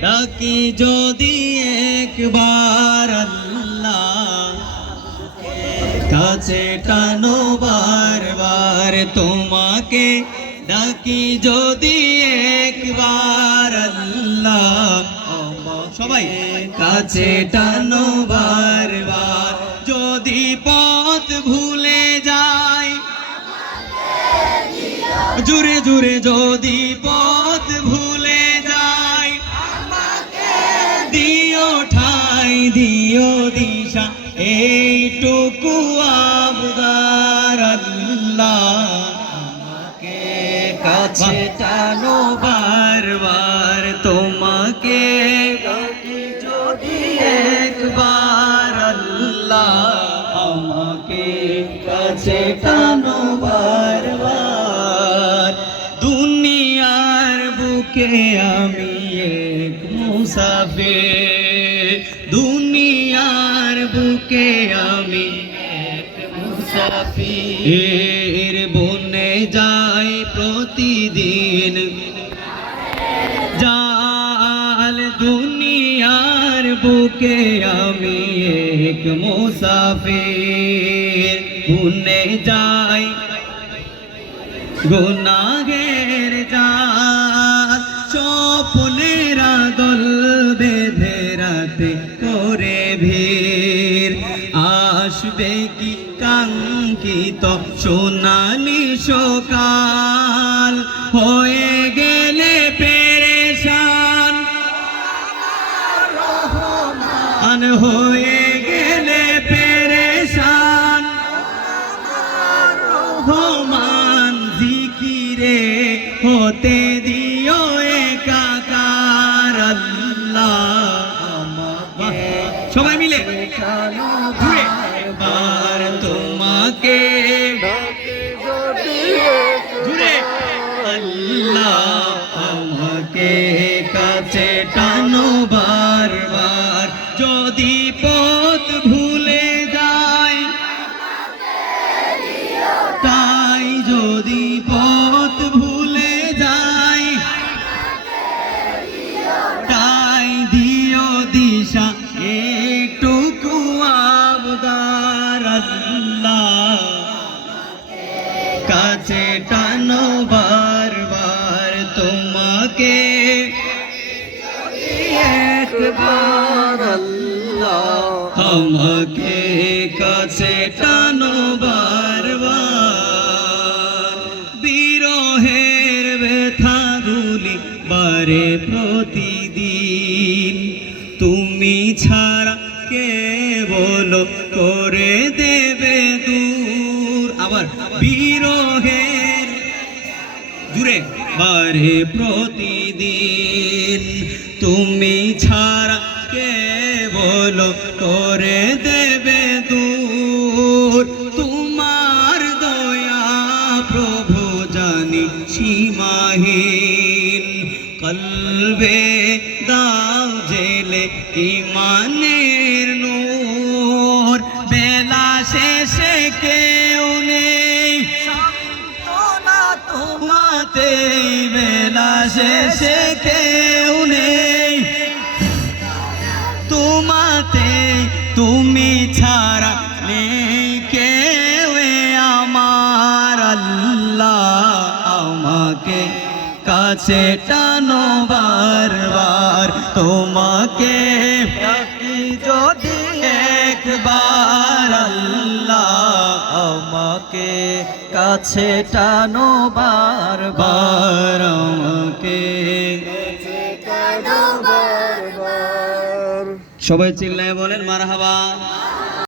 ডাকি যদি একবার কাছে টানো বারবার তোমাকে, ডাকি যদি একবার সবাই, কাছে টানো বারবার, যদি পথ ভুলে যায় জুড়ে জুড়ে যদি পথ ভুলে ঠাই দিও দিশা, এইটুকু আবদার আল্লাহ আমাকে কাছে টানো বারবার, তোমাকে যদি একবার আল্লাহ আমাকে কাছে টানো বারবার। দুনিয়ার বুকে আমি এক মুসাফির দুনিয়ার বুকে আমি মুসাফির বনে যাই প্রতিদিন জাল দুনিয়ার বুকে আমি এক মুসাফির বুনে যাই গুনাগের জাল স্বপ্নেরা দল বেঁধে রাতে করে ভিড়। আসবে কি কাঙ্ক্ষিত সোনালি সকাল? হয়ে গেলে পেরেশান। হয়ে গেলে পেরেশান। রহমান জিকিরে হতে সবাই মিলে। ঘুরে। এবার তোমাকে ঘুরে। আল্লাহ আমাকে কাছে টানো বারবার। যদি পথ ভুলে আল্লাহ আমাকে কাছে টানো বারবার। বিরহের ব্যথাগুলি বারে প্রতিদিন। তুমি ছাড়া কে বলো করে দেবে দূর। আবার বিরহের জুড়ে বারে প্রতিদিন তুমি ছাড়া কে বলো, করে দেবে দূর। তোমার দয়া প্রভু জানি সীমাহীন। কলবে দাও জেলে ইমানের তোমাতে বেলা শেষে কেউ নেই। তোমাতে তুমি ছাড়া নেই কেউ আমার আল্লাহ। আমাকে কাছে টানো বারবার। তোমাকে যদি একবার আল্লাহ। আমাকে কাছে টানো বারবার। আমাকে। সবাই চিল্লায় বলেন মারহাবা।